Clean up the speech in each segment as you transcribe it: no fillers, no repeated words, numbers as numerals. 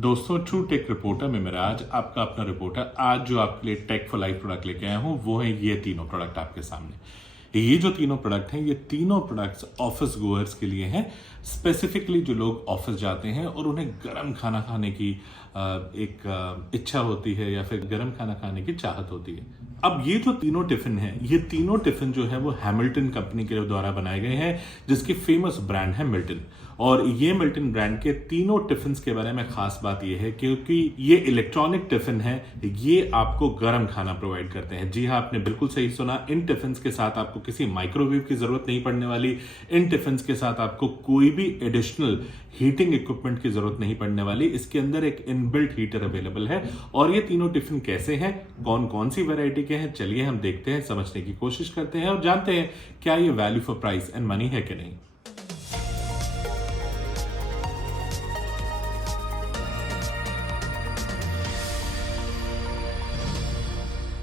दोस्तों, true take reporter में मेरा आज आपका अपना रिपोर्टर आज जो आपके लिए टेक फॉर लाइफ प्रोडक्ट लेके आया हूं वो है ये तीनों प्रोडक्ट आपके सामने। ये जो तीनों प्रोडक्ट हैं, ये तीनों प्रोडक्ट्स ऑफिस गोअर्स के लिए हैं। स्पेसिफिकली जो लोग ऑफिस जाते हैं और उन्हें गर्म खाना खाने की एक इच्छा होती है या फिर गर्म खाना खाने की चाहत होती है। अब ये जो तीनों टिफिन हैं, ये तीनों टिफिन जो है वो हैमिल्टन कंपनी के द्वारा बनाए गए हैं, जिसकी फेमस ब्रांड है मिल्टन। और ये मिल्टन ब्रांड के तीनों टिफिन के बारे में खास बात यह है क्योंकि ये इलेक्ट्रॉनिक टिफिन है, ये आपको गर्म खाना प्रोवाइड करते हैं। जी हाँ, आपने बिल्कुल सही सुना। इन टिफिन के साथ आपको किसी माइक्रोवेव की जरूरत नहीं पड़ने वाली। इन टिफिन के साथ आपको कोई भी एडिशनल हीटिंग इक्विपमेंट की जरूरत नहीं पड़ने वाली। इसके अंदर एक इनबिल्ट हीटर अवेलेबल है। और ये तीनों टिफिन कैसे हैं, कौन कौन सी वैरायटी के हैं, चलिए हम देखते हैं, समझने की कोशिश करते हैं और जानते हैं क्या ये value for price and money है कि नहीं।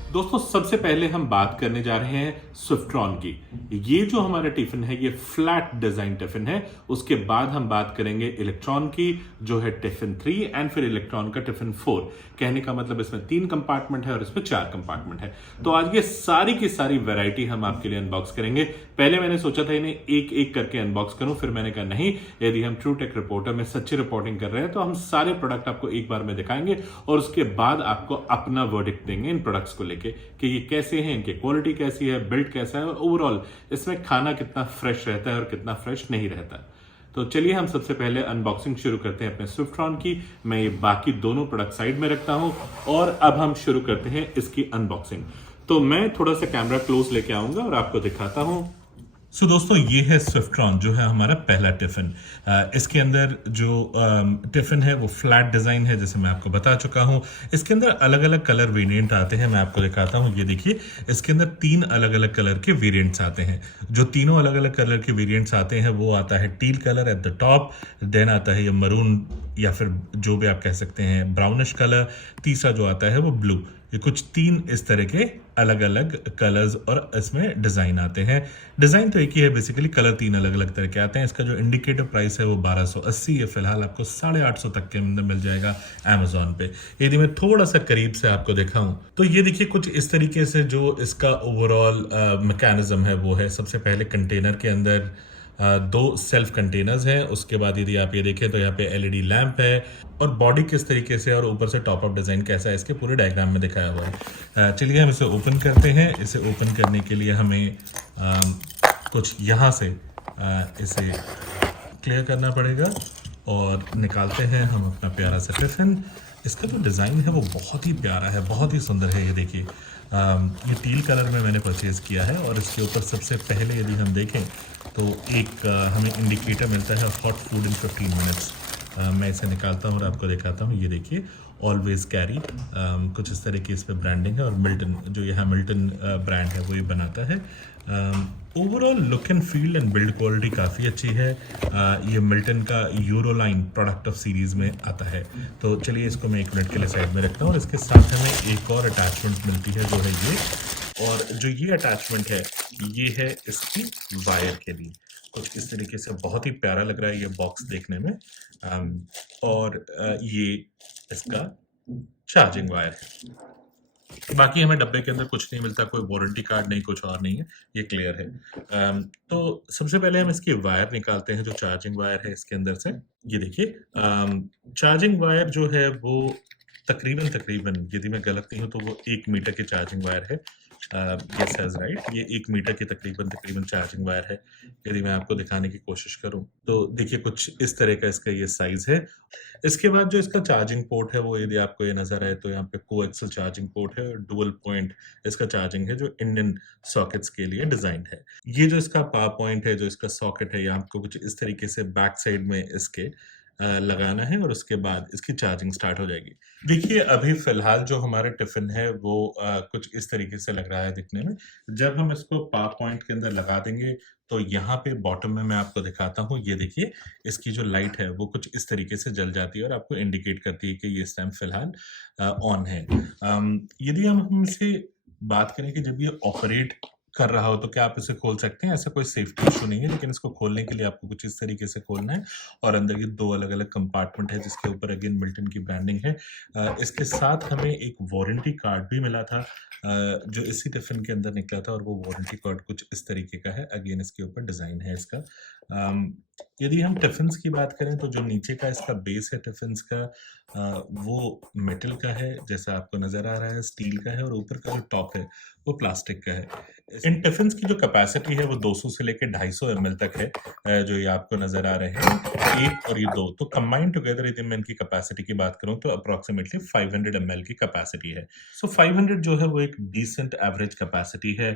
दोस्तों, सबसे पहले हम बात करने जा रहे हैं स्विफ्ट्रॉन की। ये जो हमारा टिफिन है ये फ्लैट डिजाइन टिफिन है। उसके बाद हम बात करेंगे इलेक्ट्रॉन की, जो है टिफिन 3 एंड फिर इलेक्ट्रॉन का टिफिन 4। कहने का मतलब इसमें 3 कंपार्टमेंट है और इसमें 4 कंपार्टमेंट है। तो आज ये सारी की सारी वैरायटी हम आपके लिए अनबॉक्स करेंगे। पहले मैंने सोचा था इन्हें एक एक करके अनबॉक्स करूं, फिर मैंने कहा नहीं, यदि हम ट्रू टेक रिपोर्टर में सच्ची रिपोर्टिंग कर रहे हैं तो हम सारे प्रोडक्ट आपको एक बार में दिखाएंगे और उसके बाद आपको अपना वर्डिक्ट देंगे इन प्रोडक्ट्स को लेके कि ये कैसे हैं, इनकी क्वालिटी कैसी है, बिल्ड कैसा है और ओवरऑल इसमें खाना कितना फ्रेश रहता है और कितना फ्रेश नहीं रहता। तो चलिए हम सबसे पहले अनबॉक्सिंग शुरू करते हैं अपने स्विफ्ट्रॉन की। मैं ये बाकी दोनों प्रोडक्ट साइड में रखता हूं और अब हम शुरू करते हैं इसकी अनबॉक्सिंग। तो मैं थोड़ा सा कैमरा क्लोज लेके आऊंगा और आपको दिखाता हूं। दोस्तों, ये है स्विफ्ट्रॉन, जो है हमारा पहला टिफिन। इसके अंदर जो टिफिन है वो फ्लैट डिजाइन है, जैसे मैं आपको बता चुका हूं। इसके अंदर अलग अलग कलर वेरिएंट आते हैं, मैं आपको दिखाता हूं। ये देखिए, इसके अंदर 3 अलग अलग कलर के वेरिएंट्स आते हैं। जो तीनों अलग अलग कलर के वेरिएंट्स आते हैं वो आता है teal colour at the top, then आता है ये मरून या फिर जो भी आप कह सकते हैं ब्राउनिश कलर, तीसरा जो आता है वो ब्लू। ये कुछ 3 इस तरह के अलग अलग कलर्स और इसमें डिजाइन आते हैं। डिजाइन तो एक ही है, बेसिकली कलर 3 अलग अलग तरह के आते हैं। इसका जो इंडिकेटर प्राइस है वो 1280 है। फिलहाल आपको 850 तक के अंदर मिल जाएगा अमेजोन पे। यदि मैं थोड़ा सा करीब से आपको दिखाऊं तो ये देखिए, कुछ इस तरीके से जो इसका ओवरऑल मैकेनिज्म है वो है। सबसे पहले कंटेनर के अंदर 2 सेल्फ कंटेनर्स हैं। उसके बाद यदि आप ये देखें तो यहाँ पे एलईडी लैंप है और बॉडी किस तरीके से और ऊपर से टॉप अप डिजाइन कैसा है इसके पूरे डायग्राम में दिखाया हुआ है। चलिए हम इसे ओपन करते हैं। इसे ओपन करने के लिए हमें कुछ यहाँ से इसे क्लियर करना पड़ेगा और निकालते हैं हम अपना प्यारा सा टिफिन। इसका जो डिज़ाइन है वो बहुत ही प्यारा है, बहुत ही सुंदर है। ये देखिए, ये टील कलर में मैंने परचेज़ किया है और इसके ऊपर सबसे पहले यदि हम देखें तो एक हमें इंडिकेटर मिलता है हॉट फूड इन 15 मिनट्स। मैं इसे निकालता हूँ और आपको दिखाता हूँ। ये देखिए, ऑलवेज कैरी, कुछ इस तरह की इस पर ब्रांडिंग है और मिल्टन, जो ये हैमिल्टन ब्रांड है वो ये बनाता है। Overall look and feel and build quality काफ़ी अच्छी है। ये मिल्टन का यूरोलाइन प्रोडक्ट ऑफ सीरीज में आता है। तो चलिए इसको मैं 1 मिनट के लिए साइड में रखता हूँ और इसके साथ हमें एक और अटैचमेंट मिलती है, जो है ये। और जो ये अटैचमेंट है ये है इसकी वायर के लिए। कुछ इस तरीके से बहुत ही प्यारा लग रहा है ये बॉक्स देखने में। और ये इसका चार्जिंग वायर है। बाकी हमें डब्बे के अंदर कुछ नहीं मिलता, कोई वारंटी कार्ड नहीं, कुछ और नहीं है, ये क्लियर है। तो सबसे पहले हम इसकी वायर निकालते हैं, जो चार्जिंग वायर है इसके अंदर से। ये देखिए, चार्जिंग वायर जो है वो तकरीबन यदि मैं गलत नहीं हूँ तो वो 1 मीटर की चार्जिंग वायर है। यस इज राइट, ये 1 मीटर की तकरीबन चार्जिंग वायर है। यदि मैं आपको दिखाने की कोशिश करूं तो देखिए, कुछ इस तरह का इसका ये साइज है। इसके बाद जो इसका चार्जिंग पोर्ट है वो यदि आपको ये नजर आए तो यहाँ पे कोएक्सल चार्जिंग पोर्ट है और डुअल पॉइंट इसका चार्जिंग है, जो इंडियन सॉकेट्स के लिए डिजाइन है। ये जो इसका पावर पॉइंट है, जो इसका सॉकेट है, ये आपको कुछ इस तरीके से बैक साइड में इसके लगाना है और उसके बाद इसकी चार्जिंग स्टार्ट हो जाएगी। देखिए, अभी फिलहाल जो हमारा टिफिन है वो कुछ इस तरीके से लग रहा है दिखने में। जब हम इसको पावर पॉइंट के अंदर लगा देंगे तो यहाँ पे बॉटम में मैं आपको दिखाता हूँ। ये देखिए, इसकी जो लाइट है वो कुछ इस तरीके से जल जाती है और आपको इंडिकेट करती है कि ये इस टाइम फिलहाल ऑन है। यदि हम इसे बात करें कि जब ये ऑपरेट कर रहा हो तो क्या आप इसे खोल सकते हैं, ऐसा कोई सेफ्टी इशू नहीं है, लेकिन इसको खोलने के लिए आपको कुछ इस तरीके से खोलना है और अंदर ये 2 अलग-अलग कंपार्टमेंट है जिसके ऊपर अगेन मिल्टन की ब्रांडिंग है। इसके साथ हमें एक वारंटी कार्ड भी मिला था जो इसी टिफ़िन के अंदर निकला था और वो वारंटी कार्ड कुछ इस तरीके का है। अगेन इसके ऊपर डिज़ाइन है इसका। अम, यदि हम टिफ़िन्स की बात करें तो जो नीचे का इसका बेस है टिफ़िन्स का वो मेटल का है, जैसा आपको नज़र आ रहा है, स्टील का है और ऊपर का जो टॉप है वो प्लास्टिक का है। इन टिफ़िन्स की जो कैपेसिटी है वो 200 से लेके 250 एमएल तक है जो ये आपको नज़र आ रहे हैं, 1 और ये 2 तो कंबाइंड टुगेदर यदि मैं इनकी कैपेसिटी की बात करूँ तो अप्रॉक्सिमेटली 500 एमएल की कैपेसिटी है। सो 500 जो है वो एक डिसेंट एवरेज कैपेसिटी है।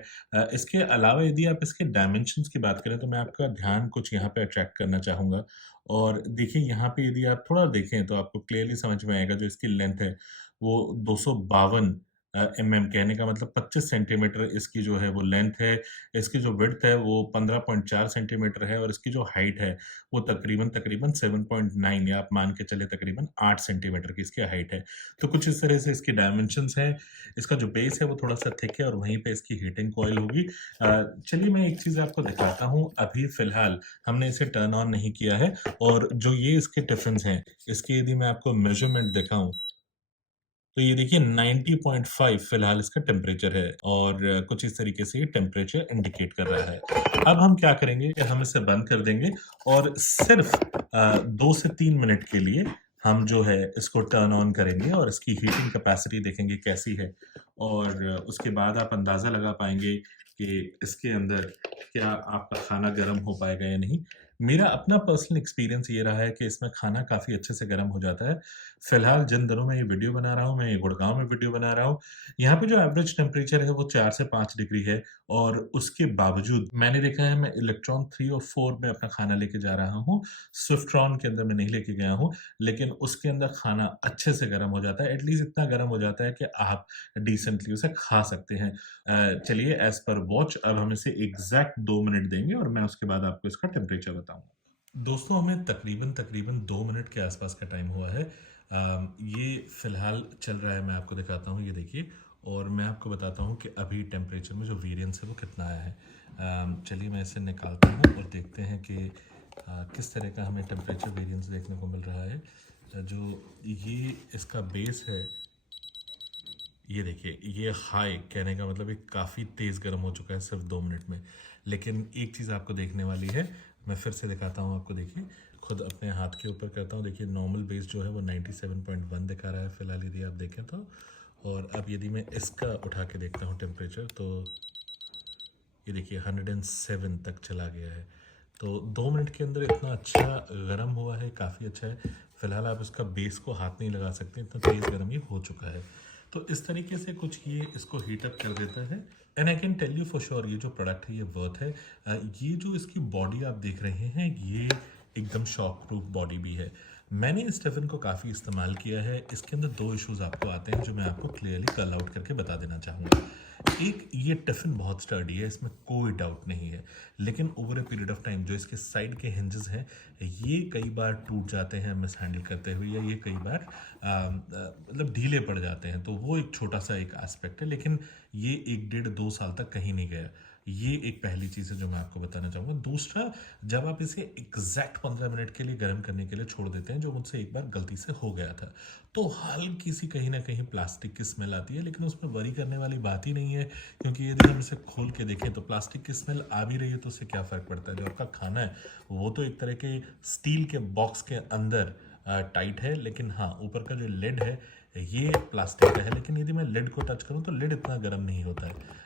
इसके अलावा यदि आप इसके डायमेंशंस की बात करें तो मैं आपका ध्यान कुछ यहाँ पे अट्रैक्ट करना चाहूँगा और देखिए यहाँ पे यदि आप थोड़ा देखें तो आपको क्लियरली समझ में आएगा जो इसकी लेंथ है वो 252 एमएम कहने का मतलब 25 सेंटीमीटर इसकी जो है वो लेंथ है। इसकी जो विड्थ है वो 15.4 सेंटीमीटर है और इसकी जो हाइट है वो तकरीबन 7.9 या आप मान के चले तकरीबन 8 सेंटीमीटर की इसकी हाइट है। तो कुछ इस तरह से इसकी डायमेंशंस हैं। इसका जो बेस है वो थोड़ा-सा थिक है और वहीं पे इसकी हीटिंग कॉइल होगी। चलिए मैं एक चीज़ आपको दिखाता हूँ। अभी फ़िलहाल हमने इसे टर्न ऑन नहीं किया है और जो ये इसके टिफ़िन्स हैं, इसकी यदि मैं आपको मेज़रमेंट दिखाऊँ तो ये देखिए 90.5 फ़िलहाल इसका टेम्परेचर है और कुछ इस तरीके से ये टेम्परेचर इंडिकेट कर रहा है। अब हम क्या करेंगे कि हम इसे बंद कर देंगे और सिर्फ़ 2 से 3 मिनट के लिए हम जो है इसको टर्न ऑन करेंगे और इसकी हीटिंग कैपेसिटी देखेंगे कैसी है और उसके बाद आप अंदाज़ा लगा पाएँगे कि इसके अंदर क्या आपका खाना गर्म हो पाएगा या नहीं। मेरा अपना पर्सनल एक्सपीरियंस ये रहा है कि इसमें खाना काफ़ी अच्छे से गर्म हो जाता है। फ़िलहाल जिन दिनों में ये वीडियो बना रहा हूँ, मैं ये गुड़गाँव में वीडियो बना रहा हूँ। यहाँ पे जो एवरेज टेम्परेचर है वो 4 से 5 डिग्री है और उसके बावजूद मैंने देखा है मैं इलेक्ट्रॉन 3 और 4 में अपना खाना लेके जा रहा हूँ। स्विफ्ट्रॉन के अंदर मैं नहीं लेके गया हूँ, लेकिन उसके अंदर खाना अच्छे से गर्म हो जाता है। एट लीस्ट इतना गर्म हो जाता है कि आप डिसेंटली उसे खा सकते हैं। चलिए एज़ पर वॉच अब हम इसे एग्ज़ैक्ट 2 मिनट देंगे और मैं उसके बाद आपको इसका टेम्परेचर बताऊँगा। दोस्तों हमें तकरीबन 2 मिनट के आसपास का टाइम हुआ है। ये फ़िलहाल चल रहा है मैं आपको दिखाता हूँ ये देखिए और मैं आपको बताता हूँ कि अभी टेम्परेचर में जो वेरिएंस है वो कितना आया है। चलिए मैं इसे निकालता हूँ और देखते हैं कि किस तरह का हमें टेम्परेचर वेरिएंस देखने को मिल रहा है। जो ये इसका बेस है ये देखिए, ये हाई कहने का मतलब ये काफ़ी तेज़ गर्म हो चुका है सिर्फ 2 मिनट में। लेकिन एक चीज़ आपको देखने वाली है, मैं फिर से दिखाता हूँ आपको देखिए, खुद अपने हाथ के ऊपर करता हूँ, देखिए नॉर्मल बेस जो है वो 97.1 दिखा रहा है फ़िलहाल यदि आप देखें तो। और अब यदि मैं इसका उठा के देखता हूँ टेम्परेचर तो ये देखिए 107 तक चला गया है। तो 2 मिनट के अंदर इतना अच्छा गर्म हुआ है, काफ़ी अच्छा है। फ़िलहाल आप इसका बेस को हाथ नहीं लगा सकते, इतना तेज़ गर्म ये हो चुका है। तो इस तरीके से कुछ ये इसको हीट अप कर देता है and I can tell you for sure ये जो प्रोडक्ट है ये वर्थ है। ये जो इसकी बॉडी आप देख रहे हैं ये एकदम शॉक प्रूफ बॉडी भी है। मैंने इस टिफ़िन को काफ़ी इस्तेमाल किया है। इसके अंदर 2 इश्यूज़ आपको आते हैं जो मैं आपको क्लियरली कॉल आउट करके बता देना चाहूँगा। एक ये टिफ़िन बहुत स्टर्डी है, इसमें कोई डाउट नहीं है। लेकिन over a period of time जो इसके साइड के हिंजेस हैं, ये कई बार टूट जाते हैं मिसहैंडल करते हुए या ये कई बार मतलब ढीले पड़ जाते हैं। तो वो एक छोटा-सा एक एस्पेक्ट है, लेकिन ये 1 डेढ़ 2 साल तक कहीं नहीं गया। ये एक पहली चीज़ है जो मैं आपको बताना चाहूँगा। दूसरा, जब आप इसे एग्ज़ैक्ट 15 मिनट के लिए गर्म करने के लिए छोड़ देते हैं, जो मुझसे एक बार गलती से हो गया था, तो हल्की सी कहीं न कहीं प्लास्टिक की स्मेल आती है, लेकिन उसमें वरी करने वाली बात ही नहीं है क्योंकि यदि हम इसे खोल के देखें तो प्लास्टिक की स्मेल आ भी रही है तो उससे क्या फ़र्क पड़ता है। जो आपका खाना है वो तो एक तरह के स्टील के बॉक्स के अंदर टाइट है, लेकिन हाँ, ऊपर का जो लिड है ये प्लास्टिक का है। लेकिन यदि मैं लिड को टच करूँ तो लिड इतना गर्म नहीं होता है।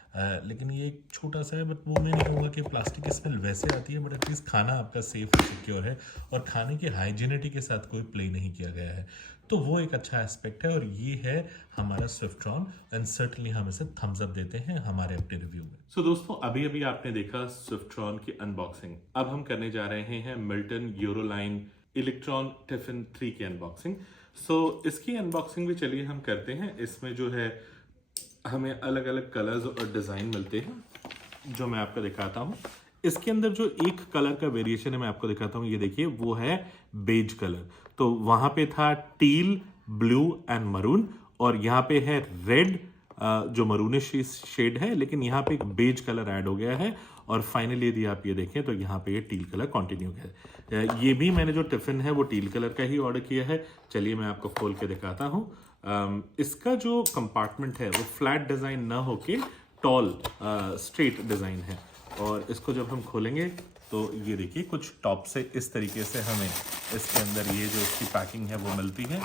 लेकिन ये एक छोटा-सा है, बट वो मैं नहीं कहूँगा कि प्लास्टिक की स्मेल वैसे आती है, बट एटलीस्ट खाना आपका सेफ और सिक्योर है और खाने की हाइजीनिटी के साथ कोई प्ले नहीं किया गया है। तो वो एक अच्छा एस्पेक्ट है और ये है हमारा स्विफ्ट्रॉन एंड सर्टेनली हम इसे थम्स अप देते हैं हमारे अपने रिव्यू में। सो दोस्तों अभी-अभी आपने देखा स्विफ्ट्रॉन की अनबॉक्सिंग। अब हम करने जा रहे हैं मिल्टन यूरोलाइन इलेक्ट्रॉन टिफिन 3 की अनबॉक्सिंग। इसकी अनबॉक्सिंग भी चलिए हम करते हैं। इसमें जो है हमें अलग-अलग कलर्स और डिज़ाइन मिलते हैं जो मैं आपको दिखाता हूँ। इसके अंदर जो एक कलर का वेरिएशन है मैं आपको दिखाता हूँ, ये देखिए वो है बेज कलर। तो वहाँ पे था टील, ब्लू एंड मरून और यहाँ पे है रेड, जो मरूनिश शेड है, लेकिन यहाँ पे एक बेज कलर ऐड हो गया है। और फाइनली यदि आप ये देखें तो यहाँ पे ये टील कलर कंटिन्यू है। ये भी मैंने जो टिफिन है वो टील कलर का ही ऑर्डर किया है। चलिए मैं आपको खोल के दिखाता हूँ। इसका जो कंपार्टमेंट है वो फ्लैट डिजाइन ना होके टॉल स्ट्रेट डिजाइन है। और इसको जब हम खोलेंगे तो ये देखिए कुछ टॉप से इस तरीके से हमें इसके अंदर ये जो इसकी पैकिंग है वो मिलती है।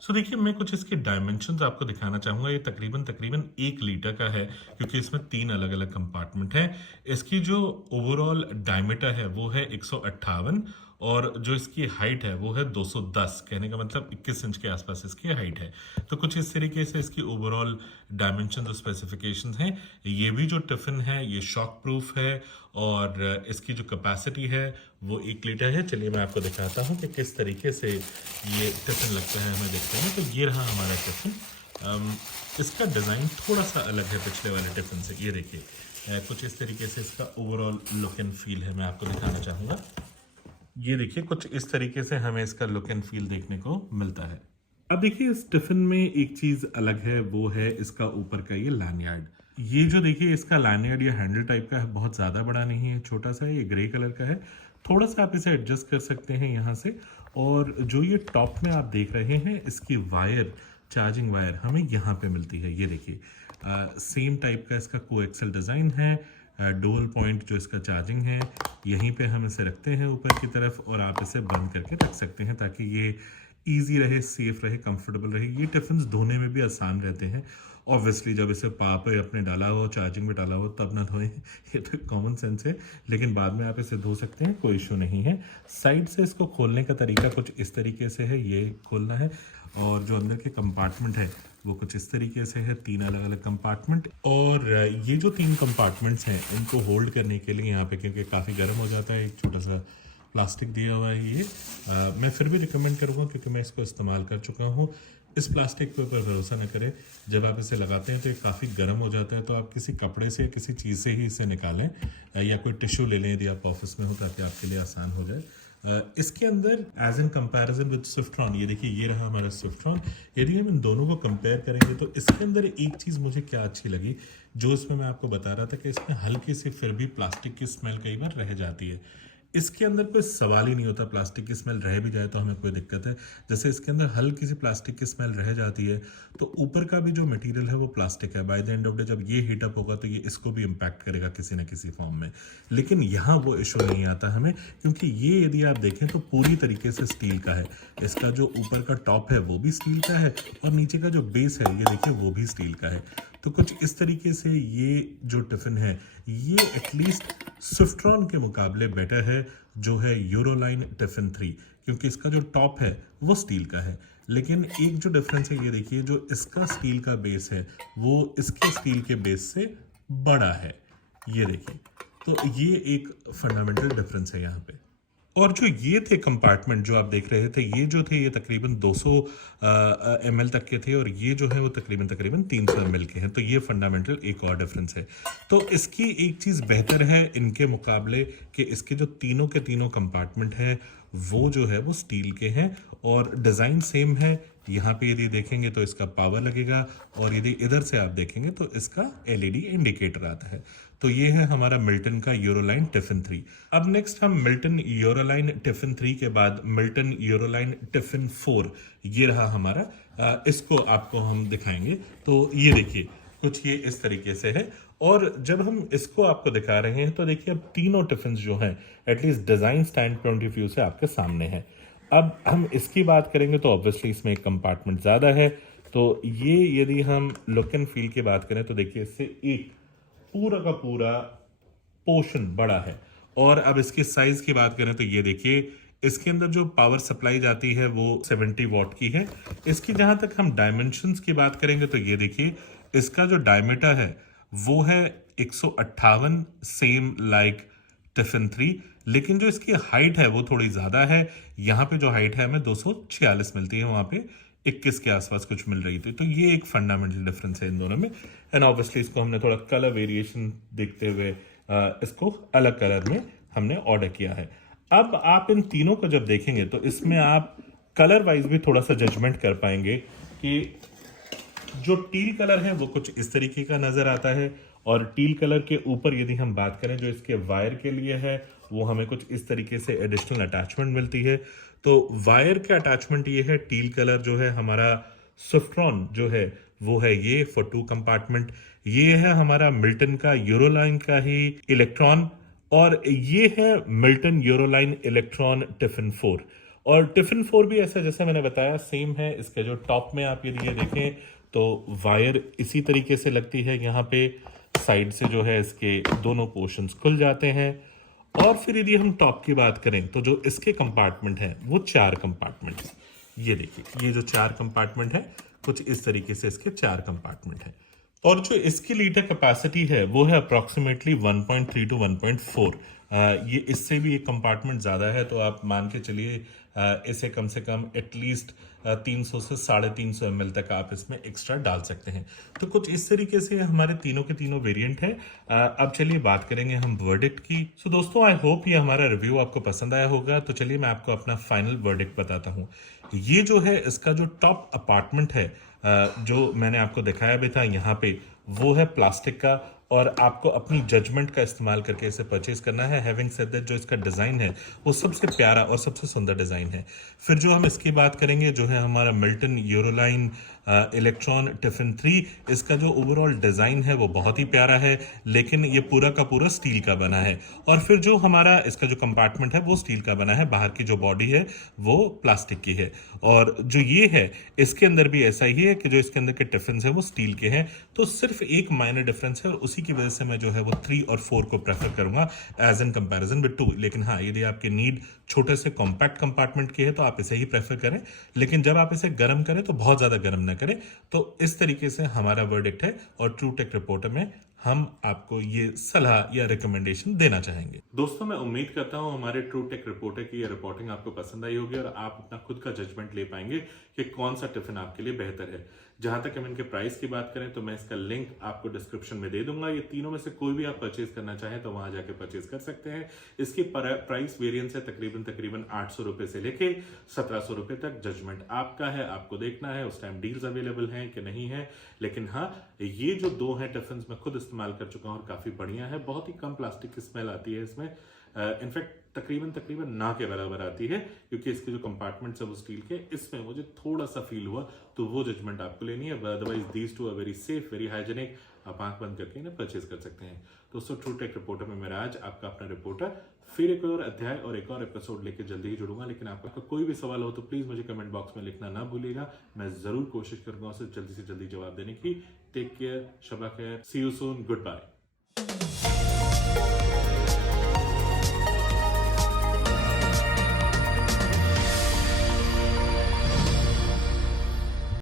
सो देखिए मैं कुछ इसके डायमेंशंस आपको दिखाना चाहूँगा। ये तकरीबन 1 लीटर का है, क्योंकि इसमें 3 अलग अलग कंपार्टमेंट हैं। इसकी जो ओवरऑल डायमीटर है वो है 158 और जो इसकी हाइट है वो है 210, कहने का मतलब 21 इंच के आसपास इसकी हाइट है। तो कुछ इस तरीके से इसकी ओवरऑल डायमेंशन और स्पेसिफिकेशंस हैं। ये भी जो टिफिन है ये शॉक प्रूफ है और इसकी जो कैपेसिटी है वो 1 लीटर है। चलिए मैं आपको दिखाता हूँ कि किस तरीके से ये टिफिन लगता है हमें देखते हैं। तो ये रहा हमारा टिफिन। इसका डिज़ाइन थोड़ा सा अलग है पिछले वाले टिफिन से। ये देखिए कुछ इस तरीके से इसका ओवरऑल लुक एंड फील है, मैं आपको दिखाना चाहूँगा। ये देखिए कुछ इस तरीके से हमें इसका लुक एंड फील देखने को मिलता है। अब देखिए इस टिफिन में एक चीज अलग है, वो है इसका ऊपर का ये लैनियार्ड। ये जो देखिए इसका लैनियार्ड या हैंडल टाइप का है, बहुत ज्यादा बड़ा नहीं है, छोटा सा है, ये ग्रे कलर का है। थोड़ा सा आप इसे एडजस्ट कर सकते हैं यहाँ से। और जो ये टॉप में आप देख रहे हैं इसकी वायर, चार्जिंग वायर हमें यहाँ पे मिलती है। ये देखिए सेम टाइप का इसका कोएक्सल डिज़ाइन है। डुअल पॉइंट जो इसका चार्जिंग है यहीं पे हम इसे रखते हैं ऊपर की तरफ, और आप इसे बंद करके रख सकते हैं ताकि ये ईजी रहे, सेफ रहे, कंफर्टेबल रहे। ये टिफिन धोने में भी आसान रहते हैं। ऑब्वियसली जब इसे पाप अपने डाला हो, चार्जिंग में डाला हो, तब ना धोएं, ये तो कॉमन सेंस है। लेकिन बाद में आप इसे धो सकते हैं, कोई इशू नहीं है। साइड से इसको खोलने का तरीका कुछ इस तरीके से है, ये खोलना है। और जो अंदर के कंपार्टमेंट है वो कुछ इस तरीके से है, 3 अलग अलग कंपार्टमेंट। और ये जो 3 कंपार्टमेंट्स हैं इनको होल्ड करने के लिए यहाँ पे, क्योंकि काफ़ी गर्म हो जाता है, एक छोटा सा प्लास्टिक दिया हुआ है। ये मैं फिर भी रिकमेंड करूँगा क्योंकि मैं इसको इस्तेमाल कर चुका हूँ। इस प्लास्टिक के ऊपर भरोसा न करें, जब आप इसे लगाते हैं तो ये काफ़ी गर्म हो जाता है। तो आप किसी कपड़े से या किसी चीज़ से ही इसे निकालें, या कोई टिश्यू ले लें यदि आप ऑफिस में हो, ताकि आपके लिए आसान हो जाए। इसके अंदर एज इन कंपैरिजन विद स्विफ्ट्रॉन, ये देखिए ये रहा हमारा स्विफ्ट्रॉन। यदि हम इन दोनों को कंपेयर करेंगे तो इसके अंदर एक चीज़ मुझे क्या अच्छी लगी, जो इसमें मैं आपको बता रहा था कि इसमें हल्की सी फिर भी प्लास्टिक की स्मेल कई बार रह जाती है। इसके अंदर कोई सवाल ही नहीं होता, प्लास्टिक की स्मेल रह भी जाए तो हमें कोई दिक्कत है। जैसे इसके अंदर हल्की सी प्लास्टिक की स्मेल रह जाती है, तो ऊपर का भी जो मटेरियल है वो प्लास्टिक है। By the end of day जब ये हीटअप होगा तो ये इसको भी इम्पैक्ट करेगा किसी न किसी फॉर्म में। लेकिन यहाँ वो इशू नहीं आता हमें, क्योंकि ये यदि आप देखें तो पूरी तरीके से स्टील का है। इसका जो ऊपर का टॉप है वो भी स्टील का है, और नीचे का जो बेस है ये देखिए वो भी स्टील का है। तो कुछ इस तरीके से ये जो टिफिन है ये एटलीस्ट स्विफ्ट्रॉन के मुकाबले बेटर है, जो है यूरोलाइन टिफिन 3, क्योंकि इसका जो टॉप है वो स्टील का है। लेकिन एक जो डिफरेंस है ये देखिए, जो इसका स्टील का बेस है वो इसके स्टील के बेस से बड़ा है। ये देखिए, तो ये एक फंडामेंटल डिफरेंस है यहाँ पे। और जो ये थे कंपार्टमेंट जो आप देख रहे थे, ये जो थे ये तकरीबन 200 ml तक के थे, और ये जो है वो तकरीबन 300 ml के हैं। तो ये फंडामेंटल एक और डिफरेंस है। तो इसकी एक चीज़ बेहतर है इनके मुकाबले कि इसके जो तीनों के तीनों कंपार्टमेंट हैं वो जो है वो स्टील के हैं, और डिज़ाइन सेम है। यहाँ पे यदि देखेंगे तो इसका पावर लगेगा, और यदि इधर से आप देखेंगे तो इसका LED इंडिकेटर आता है। तो ये है हमारा मिल्टन का यूरोलाइन टिफिन 3। अब नेक्स्ट हम मिल्टन यूरोलाइन टिफिन 3 के बाद मिल्टन यूरोलाइन टिफिन 4, ये रहा हमारा। इसको आपको हम दिखाएंगे। तो ये देखिए कुछ ये इस तरीके से है। और जब हम इसको आपको दिखा रहे हैं तो देखिए अब तीनों टिफिन जो हैं at least design stand point of view से आपके सामने हैं। अब हम इसकी बात करेंगे तो ऑब्वियसली इसमें एक कंपार्टमेंट ज़्यादा है। तो ये यदि हम लुक एंड फील की बात करें तो देखिए इससे एक पूरा का पूरा पोर्शन बड़ा है। और अब इसके साइज की बात करें तो ये देखिए इसके अंदर जो पावर सप्लाई जाती है वो 70 वॉट की है। इसकी जहां तक हम डायमेंशंस की बात करेंगे तो ये देखिए इसका जो डायमीटर है वो है 158, सेम लाइक टिफिन 3। लेकिन जो इसकी हाइट है वो थोड़ी ज़्यादा है। यहाँ पे जो हाइट है हमें 246 मिलती है, वहाँ पे 21 के आसपास कुछ मिल रही थी। तो ये एक फंडामेंटल डिफरेंस है इन दोनों में। एंड ऑब्वियसली इसको हमने थोड़ा कलर वेरिएशन देखते हुए इसको अलग कलर में हमने ऑर्डर किया है। अब आप इन तीनों को जब देखेंगे तो इसमें आप कलर वाइज भी थोड़ा सा जजमेंट कर पाएंगे कि जो टील कलर है वो कुछ इस तरीके का नजर आता है, और टील कलर के ऊपर यदि हम बात करें जो इसके वायर के लिए है, वो हमें कुछ इस तरीके से एडिशनल अटैचमेंट मिलती है। तो वायर का अटैचमेंट ये है, टील कलर जो है हमारा स्विफ्ट्रॉन जो है वो है ये फॉर 2 कंपार्टमेंट। ये है हमारा मिल्टन का यूरोलाइन का ही इलेक्ट्रॉन, और ये है मिल्टन यूरोलाइन इलेक्ट्रॉन टिफिन 4। और टिफिन 4 भी ऐसा जैसे मैंने बताया सेम है। इसके जो टॉप में आप यदि ये देखें तो वायर इसी तरीके से लगती है, यहाँ पे साइड से जो है इसके दोनों पोर्शंस खुल जाते हैं। और फिर यदि हम टॉप की बात करें तो जो इसके कंपार्टमेंट हैं वो 4 कंपार्टमेंट हैं। ये देखिए, ये जो 4 कंपार्टमेंट है कुछ इस तरीके से इसके 4 कंपार्टमेंट हैं। और जो इसकी लीटर कैपेसिटी है वो है अप्रॉक्सीमेटली 1.3 टू 1.4। ये इससे भी एक कंपार्टमेंट ज़्यादा है, तो आप मान के चलिए इसे कम से कम एटलीस्ट 300 से 350 ml तक आप इसमें एक्स्ट्रा डाल सकते हैं। तो कुछ इस तरीके से हमारे तीनों के तीनों वेरिएंट है। अब चलिए बात करेंगे हम वर्डिक्ट की। सो दोस्तों, आई होप ये हमारा रिव्यू आपको पसंद आया होगा। तो चलिए मैं आपको अपना फाइनल वर्डिक्ट बताता हूँ। ये जो है इसका जो टॉप अपार्टमेंट है, जो मैंने आपको दिखाया भी था यहाँ पे, वो है प्लास्टिक का, और आपको अपनी जजमेंट का इस्तेमाल करके इसे परचेज करना है। हैविंग सेड दैट, जो इसका डिज़ाइन है वो सबसे प्यारा और सबसे सुंदर डिज़ाइन है। फिर जो हम इसकी बात करेंगे जो है हमारा मिल्टन यूरोलाइन इलेक्ट्रॉन टिफिन 3, इसका जो ओवरऑल डिज़ाइन है वो बहुत ही प्यारा है, लेकिन ये पूरा का पूरा स्टील का बना है। और फिर जो हमारा इसका जो कंपार्टमेंट है वो स्टील का बना है, बाहर की जो बॉडी है वो प्लास्टिक की है। और जो ये है इसके अंदर भी ऐसा ही है कि जो इसके अंदर के टिफिन है वो स्टील के हैं। तो सिर्फ एक माइनर डिफरेंस है, और उसी की वजह से मैं जो है वो 3 और 4 को प्रेफर करूंगा एज एन कंपैरिजन विद 2। लेकिन हाँ, यदि आपकी नीड छोटे से कॉम्पैक्ट कंपार्टमेंट की है तो आप इसे ही प्रेफर करें, लेकिन जब आप इसे गर्म करें तो बहुत ज़्यादा गर्म न करें। तो इस तरीके से हमारा वर्डिक्ट है, और ट्रू टेक रिपोर्टर में हम आपको ये सलाह या रिकमेंडेशन देना चाहेंगे। दोस्तों, मैं उम्मीद करता हूं हमारे ट्रू टेक रिपोर्टर की ये रिपोर्टिंग आपको पसंद आई होगी, और आप अपना खुद का जजमेंट ले पाएंगे कि कौन सा टिफिन आपके लिए बेहतर है। जहां तक हम इनके प्राइस की बात करें तो मैं इसका लिंक आपको डिस्क्रिप्शन में दे दूंगा। ये तीनों में से कोई भी आप परचेज करना चाहें तो वहां जाके परचेज कर सकते हैं। इसकी प्राइस वेरिएंस है तकरीबन 800 रुपए से लेके 1700 रुपए तक। जजमेंट आपका है, आपको देखना है उस टाइम डील्स अवेलेबल हैं कि नहीं है। लेकिन हाँ, ये जो 2 हैं टिफिन मैं खुद इस्तेमाल कर चुका हूं और काफी बढ़िया है। बहुत ही कम प्लास्टिक की स्मेल आती है इसमें, इनफैक्ट तकरीबन ना के बराबर आती है, क्योंकि इसके जो कंपार्टमेंट्स है वो स्टील के। इसमें मुझे थोड़ा सा फील हुआ, तो वो जजमेंट आपको लेनी है। Otherwise these two are very safe, very hygienic. आप आंख बंद करके इन्हें परचेज कर सकते हैं। दोस्तों, ट्रू टेक रिपोर्टर में मेरा आज आपका अपना रिपोर्टर फिर एक और अध्याय और एक और एपिसोड लेके जल्दी ही जुड़ूंगा। लेकिन आपका कोई भी सवाल हो तो प्लीज मुझे कमेंट बॉक्स में लिखना ना भूलिएगा। मैं जरूर कोशिश करूंगा उसे जल्दी से जल्दी जवाब देने की। टेक केयर, शबा खैर, सी यू सून, गुड बाय।